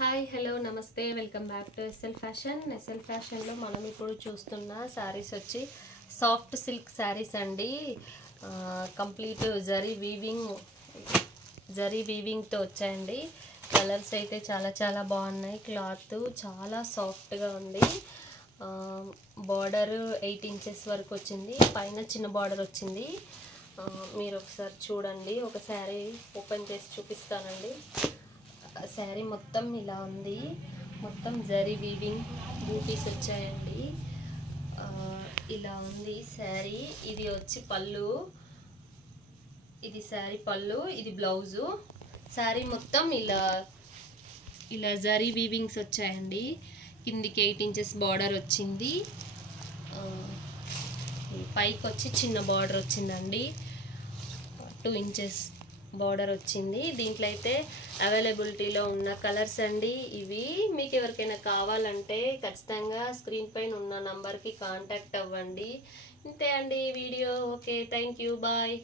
Hi hello నమస్తే welcome back to SL fashion. SL ఫ్యాషన్లో మనం ఇప్పుడు చూస్తున్న శారీస్ వచ్చి సాఫ్ట్ సిల్క్ శారీస్ అండి. కంప్లీట్ జరీ వీవింగ్తో వచ్చాయండి. కలర్స్ అయితే చాలా బాగున్నాయి. క్లాత్ చాలా సాఫ్ట్గా ఉంది. బార్డర్ 8 ఇంచెస్ వరకు వచ్చింది. పైన చిన్న బార్డర్ వచ్చింది. మీరు ఒకసారి చూడండి. ఒక శారీ ఓపెన్ చేసి చూపిస్తానండి. శారీ మొత్తం ఇలా ఉంది. మొత్తం జరీ వీవింగ్ బూటీస్ వచ్చాయండి. ఇలా ఉంది శారీ. ఇది వచ్చి పళ్ళు, ఇది శారీ పళ్ళు, ఇది బ్లౌజు. శారీ మొత్తం ఇలా జరీ వీవింగ్స్ వచ్చాయండి. కిందికి 8 ఇంచెస్ బార్డర్ వచ్చింది. పైకి వచ్చి చిన్న బార్డర్ వచ్చిందండి. 2 ఇంచెస్ బార్డర్ వచ్చింది. దీంట్లో అయితే అవైలబిలిటీలో ఉన్న కలర్స్ అండి ఇవి. మీకు ఎవరికైనా కావాలంటే ఖచ్చితంగా స్క్రీన్ పైన ఉన్న నంబర్కి కాంటాక్ట్ అవ్వండి. ఇంతే అండి video. Okay, thank you, bye.